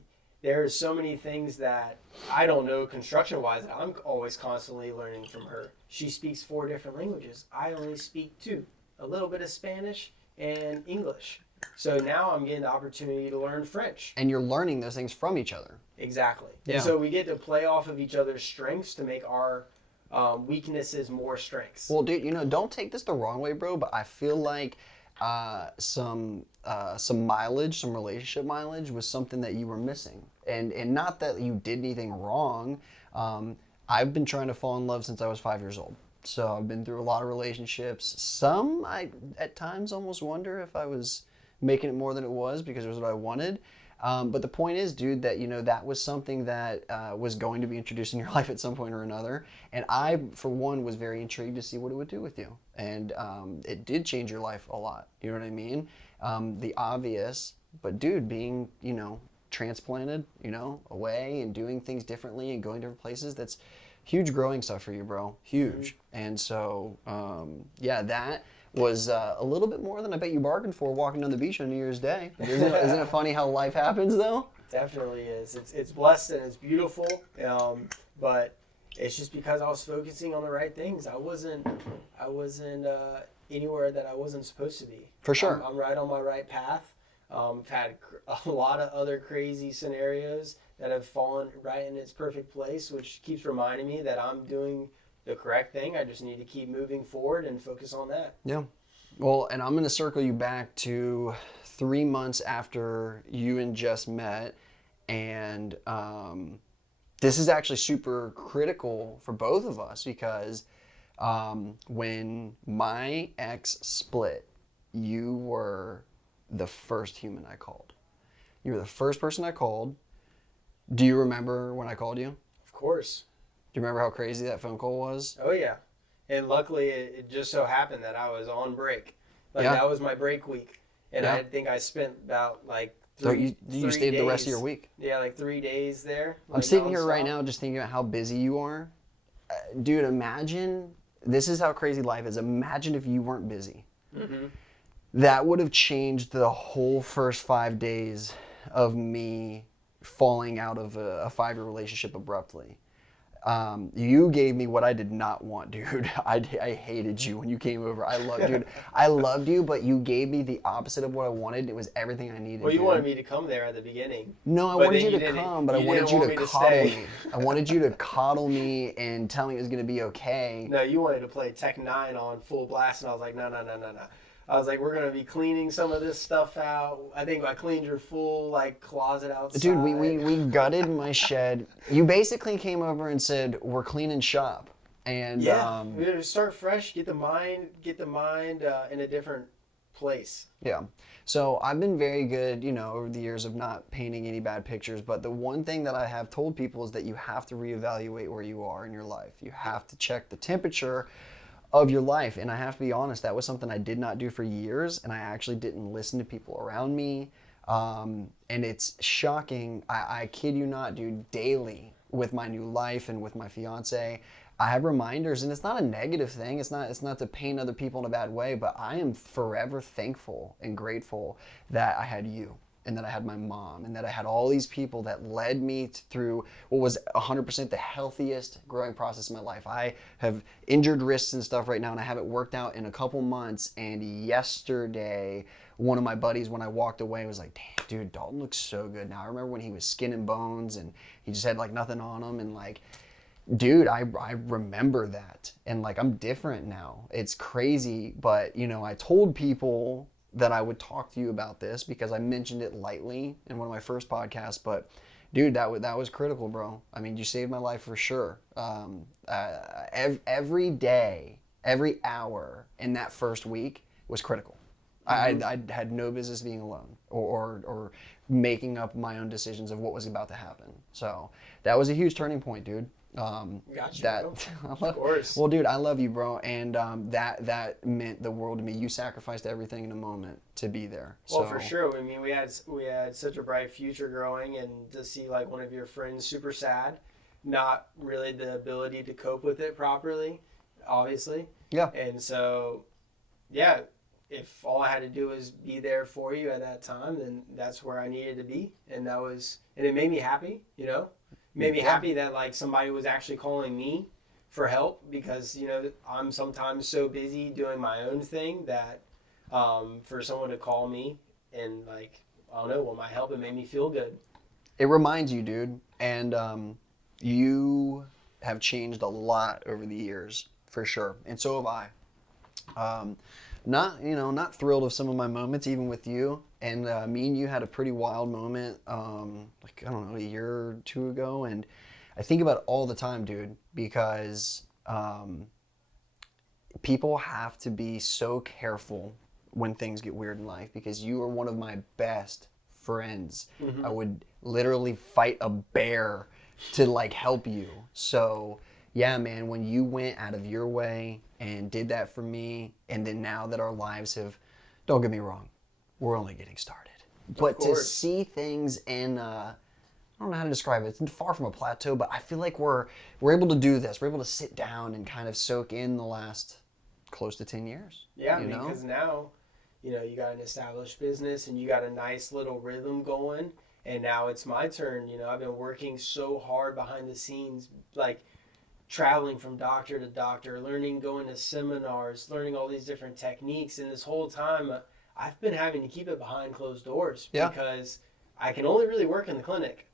there's so many things that I don't know construction-wise that I'm always constantly learning from her. She speaks 4 different languages. I only speak 2, a little bit of Spanish and English. So now I'm getting the opportunity to learn French. And you're learning those things from each other. Exactly. Yeah. And so we get to play off of each other's strengths to make our weaknesses more strengths. Well, dude, don't take this the wrong way, bro, but I feel like some mileage, some relationship mileage was something that you were missing. And not that you did anything wrong. I've been trying to fall in love since I was 5 years old. So I've been through a lot of relationships. Some, I at times almost wonder if I was making it more than it was because it was what I wanted. But the point is, dude, that, that was something that was going to be introduced in your life at some point or another. And I, for one, was very intrigued to see what it would do with you. And it did change your life a lot. You know what I mean? The obvious, but dude, being, transplanted, away and doing things differently and going different places, that's huge growing stuff for you, bro. Huge. And so, that was a little bit more than I bet you bargained for walking down the beach on New Year's Day. Isn't it funny how life happens, though? Definitely is. It's blessed and it's beautiful, but it's just because I was focusing on the right things. I wasn't anywhere that I wasn't supposed to be. For sure. I'm right on my right path. I've had a lot of other crazy scenarios that have fallen right in its perfect place, which keeps reminding me that I'm doing the correct thing. I just need to keep moving forward and focus on that. Yeah. Well, and I'm going to circle you back to 3 months after you and Jess met. And this is actually super critical for both of us because when my ex split, you were the first human I called. You were the first person I called. Do you remember when I called you? Of course. Do you remember how crazy that phone call was? Oh, yeah. And luckily, it just so happened that I was on break. Yeah. That was my break week. And Yeah. I think I spent about So you stayed days. the rest of your week? Yeah, 3 days there. I'm sitting here right now just thinking about how busy you are. Dude, imagine, this is how crazy life is. Imagine if you weren't busy. Mm-hmm. That would have changed the whole first 5 days of me falling out of a 5-year relationship abruptly. You gave me what I did not want, dude. I hated you when you came over. I loved you, but you gave me the opposite of what I wanted. It was everything I needed. Well, you dude. wanted me to come there at the beginning. No, I wanted you to come, but I wanted you to coddle me. I wanted you to coddle me and tell me it was going to be okay. No, you wanted to play Tech 9 on full blast, and I was like, no. I was like, we're going to be cleaning some of this stuff out. I think I cleaned your full, closet outside. Dude, we gutted my shed. You basically came over and said, we're cleaning shop. And yeah, we're going to start fresh, get the mind in a different place. Yeah. So I've been very good, over the years of not painting any bad pictures. But the one thing that I have told people is that you have to reevaluate where you are in your life. You have to check the temperature of your life. And I have to be honest, that was something I did not do for years. And I actually didn't listen to people around me. And it's shocking. I kid you not, dude, daily with my new life and with my fiance, I have reminders, and it's not a negative thing. It's not to paint other people in a bad way, but I am forever thankful and grateful that I had you and that I had my mom and that I had all these people that led me through what was 100% the healthiest growing process in my life. I have injured wrists and stuff right now, and I haven't worked out in a couple months. And yesterday, one of my buddies, when I walked away, was like, damn, dude, Dalton looks so good now. I remember when he was skin and bones and he just had nothing on him, and dude, I remember that. And I'm different now. It's crazy, but I told people that I would talk to you about this because I mentioned it lightly in one of my first podcasts, but dude, that was critical, bro. I mean, you saved my life for sure. Every day, every hour in that first week was critical. Mm-hmm. I had no business being alone or making up my own decisions of what was about to happen. So that was a huge turning point, dude. Gotcha, bro. Of course. Well, dude, I love you, bro, and that meant the world to me. You sacrificed everything in a moment to be there. Well, for sure. I mean, we had such a bright future growing, and to see one of your friends super sad, not really the ability to cope with it properly, obviously. Yeah. And so, yeah, if all I had to do was be there for you at that time, then that's where I needed to be, and it made me happy, Made me happy that somebody was actually calling me for help, because I'm sometimes so busy doing my own thing that for someone to call me and I don't know, want my help, it made me feel good. It reminds you, dude, and you have changed a lot over the years, for sure. And so have I. Not thrilled with some of my moments, even with you. And me and you had a pretty wild moment, like, I don't know, a year or two ago. And I think about it all the time, dude, because people have to be so careful when things get weird in life, because you are one of my best friends. I would literally fight a bear to like help you. So yeah, man, when you went out of your way and did that for me, and then now that our lives have, don't get me wrong, we're only getting started. But to see things in, I don't know how to describe it. It's far from a plateau, but I feel like we're able to do this. We're able to sit down and kind of soak in the last close to 10 years. Yeah, because now, you got an established business and you got a nice little rhythm going, and now it's my turn. I've been working so hard behind the scenes, like traveling from doctor to doctor, learning, going to seminars, learning all these different techniques, and this whole time I've been having to keep it behind closed doors because I can only really work in the clinic,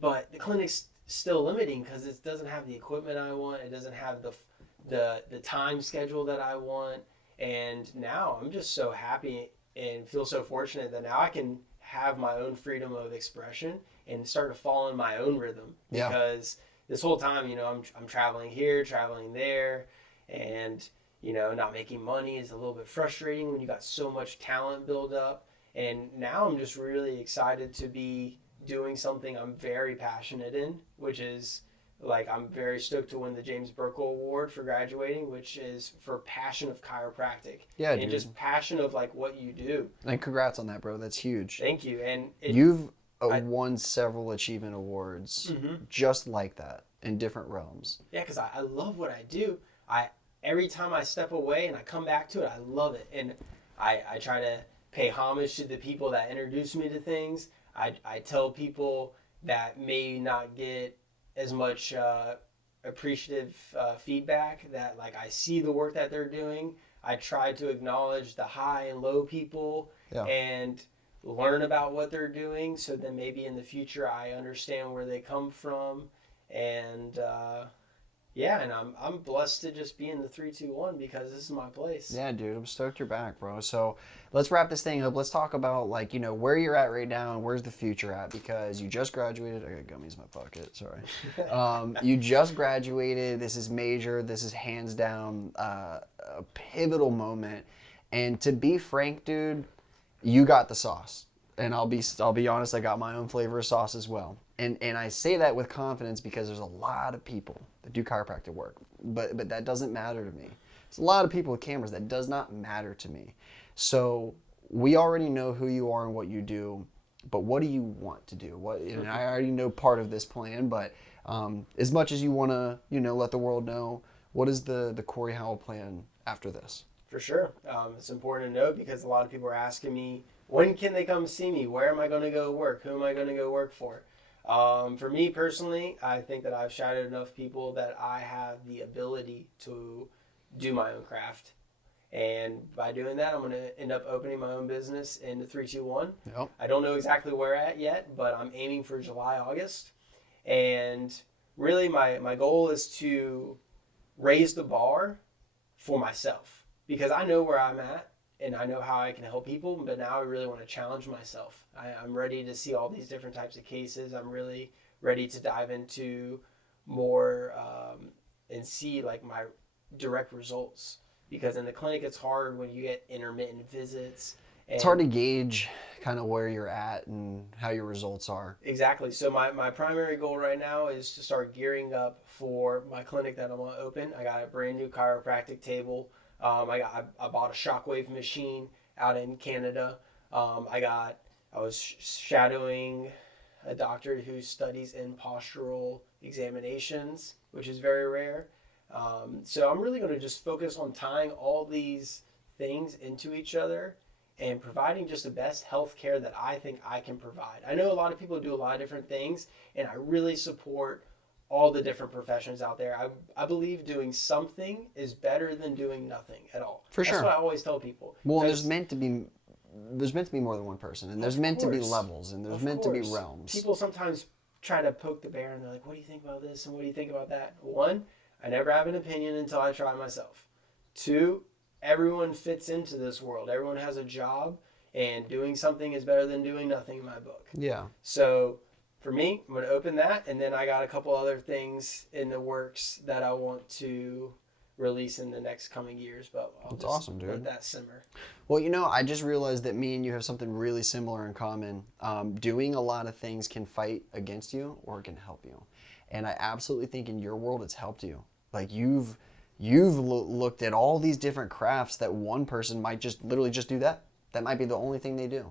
but the clinic's still limiting because it doesn't have the equipment I want, it doesn't have the time schedule that I want. And now I'm just so happy and feel so fortunate that now I can have my own freedom of expression and start to fall in my own rhythm. Yeah. Because this whole time, I'm traveling here, traveling there, and, not making money is a little bit frustrating when you got so much talent build up. And now I'm just really excited to be doing something I'm very passionate in, which is, like, I'm very stoked to win the James Burkle Award for graduating, which is for passion of chiropractic. Yeah, and dude. just passion of like what you do. And congrats on that, bro. That's huge. Thank you. And you've won several achievement awards just like that in different realms. Yeah, because I love what I do. Every time I step away and I come back to it, I love it. And I try to pay homage to the people that introduce me to things. I tell people that may not get as much appreciative feedback, that like I see the work that they're doing. I try to acknowledge the high and low people and learn about what they're doing, so then maybe in the future I understand where they come from. And and I'm blessed to just be in the 321 because this is my place. Yeah, dude, I'm stoked you're back, bro. So let's wrap this thing up. Let's talk about where you're at right now and where's the future at, because you just graduated. I got gummies in my pocket. Sorry. You just graduated. This is major. This is hands down a pivotal moment. And to be frank, dude, you got the sauce. And I'll be honest, I got my own flavor of sauce as well. And I say that with confidence because there's a lot of people that do chiropractic work, but that doesn't matter to me. There's a lot of people with cameras. That does not matter to me. So we already know who you are and what you do, but what do you want to do? And I already know part of this plan, but as much as you want to, let the world know, what is the Corey Howell plan after this? For sure. It's important to know because a lot of people are asking me, when can they come see me? Where am I going to go work? Who am I going to go work for? For me personally, I think that I've shadowed enough people that I have the ability to do my own craft. And by doing that, I'm going to end up opening my own business in the 321. Yep. I don't know exactly where at yet, but I'm aiming for July, August. And really my goal is to raise the bar for myself, because I know where I'm at and I know how I can help people, but now I really want to challenge myself. I'm ready to see all these different types of cases. I'm really ready to dive into more and see like my direct results, because in the clinic it's hard when you get intermittent visits. It's hard to gauge kind of where you're at and how your results are. Exactly. So my primary goal right now is to start gearing up for my clinic that I'm going to open. I got a brand new chiropractic table. I bought a shockwave machine out in Canada. I was shadowing a doctor who studies in postural examinations, which is very rare. So I'm really going to just focus on tying all these things into each other and providing just the best health care that I think I can provide. I know a lot of people do a lot of different things, and I really support all the different professions out there. I believe doing something is better than doing nothing at all. For sure. That's what I always tell people. Well, there's meant to be more than one person, and there's meant to be levels, and there's meant to be realms. People sometimes try to poke the bear, and they're like, what do you think about this and what do you think about that? One, I never have an opinion until I try myself. Two, everyone fits into this world. Everyone has a job, and doing something is better than doing nothing in my book. Yeah. So for me, I'm going to open that, and then I got a couple other things in the works that I want to release in the next coming years, but That's awesome, dude. let that simmer. Well, I just realized that me and you have something really similar in common. Doing a lot of things can fight against you or it can help you. And I absolutely think in your world it's helped you. Like you've looked at all these different crafts that one person might just literally just do that. That might be the only thing they do.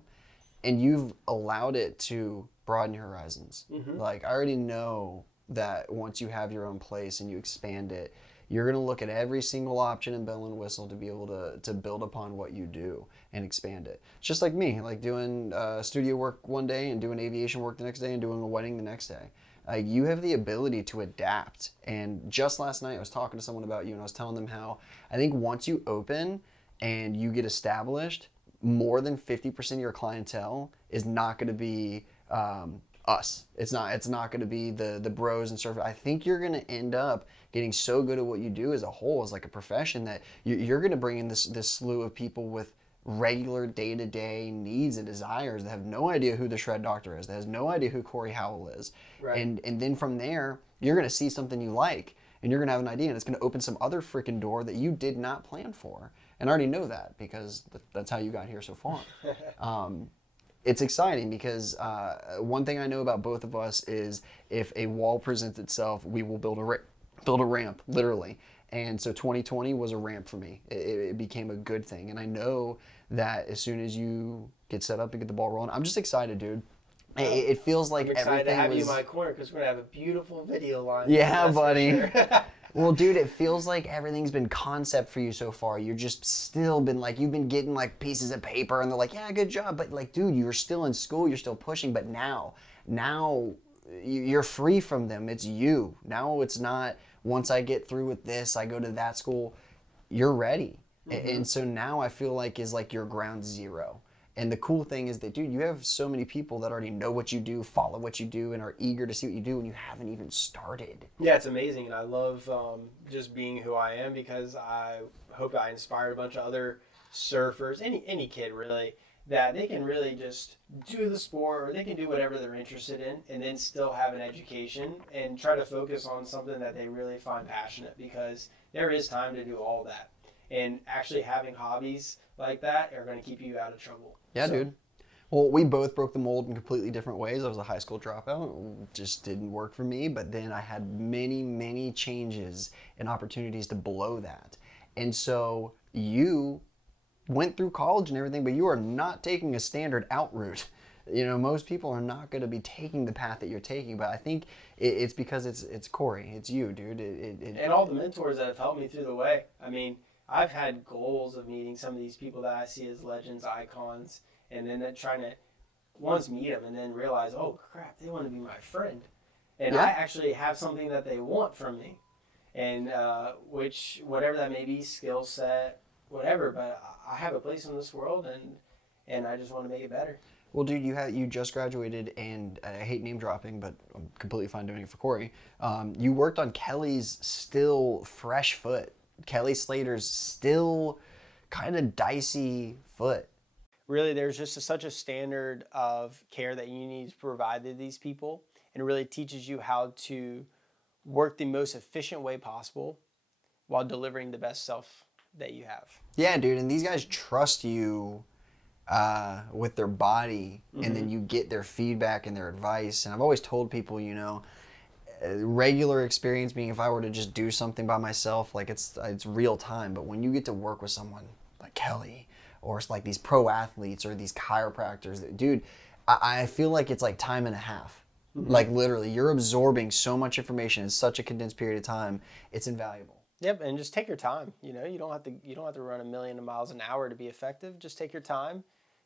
And you've allowed it to broaden your horizons. Mm-hmm. Like I already know that once you have your own place and you expand it, you're going to look at every single option and bell and whistle to be able to build upon what you do and expand it. It's just like me, like doing studio work one day and doing aviation work the next day and doing a wedding the next day. You have the ability to adapt. And just last night I was talking to someone about you and I was telling them how I think once you open and you get established, more than 50% of your clientele is not going to be us. It's not going to be the bros and surfers. I think you're going to end up getting so good at what you do as a whole, as like a profession, that you're going to bring in this slew of people with regular day-to-day needs and desires that have no idea who the shred doctor is, that has no idea who Corey Howell is. Right. And then from there, you're going to see something you like and you're going to have an idea and it's going to open some other freaking door that you did not plan for. And I already know that because that's how you got here so far. It's exciting because one thing I know about both of us is if a wall presents itself, we will build a ramp, literally. And so 2020 was a ramp for me. It became a good thing. And I know that as soon as you get set up and get the ball rolling, I'm just excited, dude. It feels like I'm excited everything to have was... you in my corner because we're going to have a beautiful video line. Yeah, buddy. Sure. Well, dude, it feels like everything's been concept for you so far. You're just still been like, you've been getting like pieces of paper and they're like, yeah, good job. But like, dude, you're still in school, you're still pushing. But now you're free from them. It's you. Now it's not, once I get through with this, I go to that school. You're ready. Mm-hmm. And so now I feel like is like your ground zero. And the cool thing is that, dude, you have so many people that already know what you do, follow what you do, and are eager to see what you do, and you haven't even started. Yeah, it's amazing. And I love just being who I am because I hope I inspired a bunch of other surfers, any kid really, that they can really just do the sport or they can do whatever they're interested in and then still have an education and try to focus on something that they really find passionate because there is time to do all that. And actually having hobbies like that are going to keep you out of trouble. Yeah, dude. Well, we both broke the mold in completely different ways. I was a high school dropout. It just didn't work for me. But then I had many, many changes and opportunities to blow that. And so you went through college and everything, but you are not taking a standard out route. Most people are not going to be taking the path that you're taking. But I think it's because it's Corey. It's you, dude. And all the mentors that have helped me through the way. I mean, I've had goals of meeting some of these people that I see as legends, icons, and then trying to once meet them and then realize, oh crap, they want to be my friend. And yeah. I actually have something that they want from me. And which, whatever that may be, skill set, whatever, but I have a place in this world and I just want to make it better. Well, dude, you just graduated, and I hate name dropping, but I'm completely fine doing it for Corey. You worked on Kelly's still fresh foot. Kelly Slater's still kind of dicey foot. Really, there's just such a standard of care that you need to provide to these people, and it really teaches you how to work the most efficient way possible while delivering the best self that you have. Yeah, dude, and these guys trust you with their body, mm-hmm. and then you get their feedback and their advice. And I've always told people, regular experience being if I were to just do something by myself, like it's real time. But when you get to work with someone like Kelly, or it's like these pro athletes or these chiropractors, dude, I feel like it's like time and a half. Mm-hmm. Like literally, you're absorbing so much information in such a condensed period of time. It's invaluable. Yep, and just take your time. You don't have to run 1,000,000 miles an hour to be effective. Just take your time.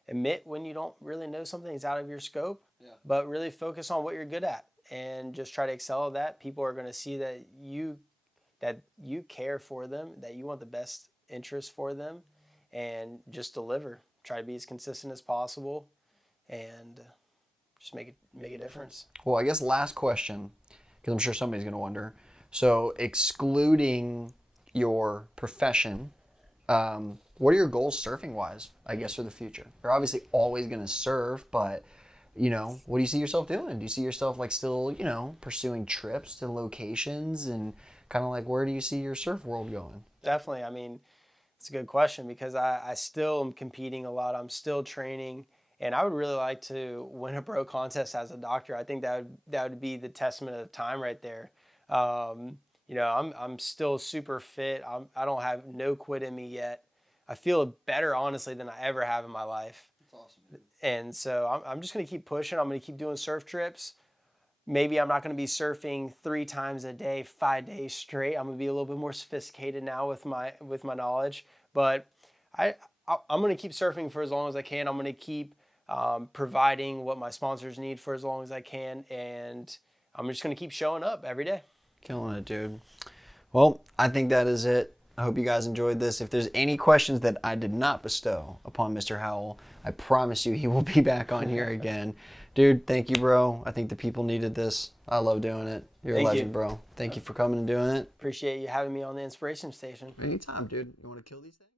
Admit when you don't really know something is out of your scope, but really focus on what you're good at. And just try to excel at that. People are going to see that you care for them, that you want the best interest for them, and just deliver. Try to be as consistent as possible, and just make a difference. Well, I guess last question, because I'm sure somebody's going to wonder. So, excluding your profession, what are your goals surfing wise, I guess, for the future? You're obviously always going to surf, but, what do you see yourself doing? Do you see yourself like still, pursuing trips to locations, and kind of like where do you see your surf world going? Definitely. I mean, it's a good question because I still am competing a lot. I'm still training, and I would really like to win a pro contest as a doctor. I think that would be the testament of time right there. I'm still super fit. I don't have no quit in me yet. I feel better, honestly, than I ever have in my life. That's awesome, dude. And so I'm just going to keep pushing. I'm going to keep doing surf trips. Maybe I'm not going to be surfing 3 times a day, 5 days straight. I'm going to be a little bit more sophisticated now with my knowledge. But I'm going to keep surfing for as long as I can. I'm going to keep providing what my sponsors need for as long as I can. And I'm just going to keep showing up every day. Killing it, dude. Well, I think that is it. I hope you guys enjoyed this. If there's any questions that I did not bestow upon Mr. Howell, I promise you he will be back on here again. Dude, thank you, bro. I think the people needed this. I love doing it. You're a legend, bro. Thank you for coming and doing it. Appreciate you having me on the Inspiration Station. Anytime, dude. You want to kill these things?